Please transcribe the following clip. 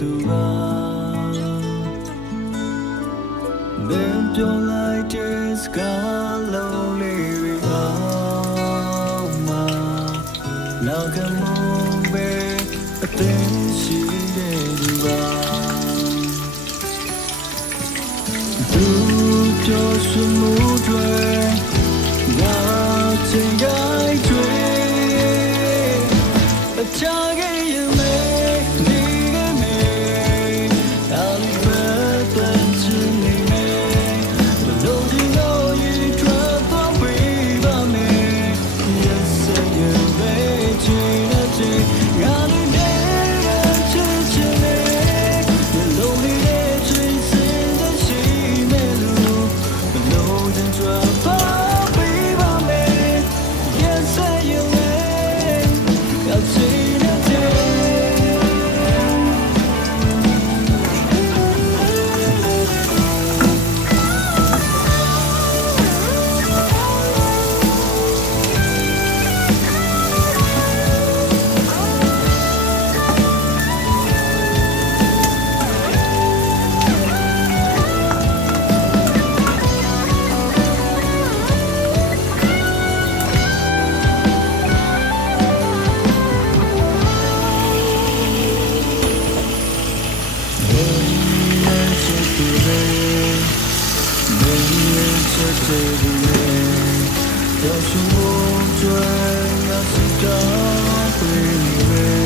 သူကမင်းပြောလိုက်တဲ့စကားလုံးလေးတွေအောင်မှာလောက်ကမုန်းပဲအသိရှိတဲ့သူကသူပြောစမှုတွေငါချင်ကြိုက်တွေအချာက 却最不愿。要是我转，那是张回味。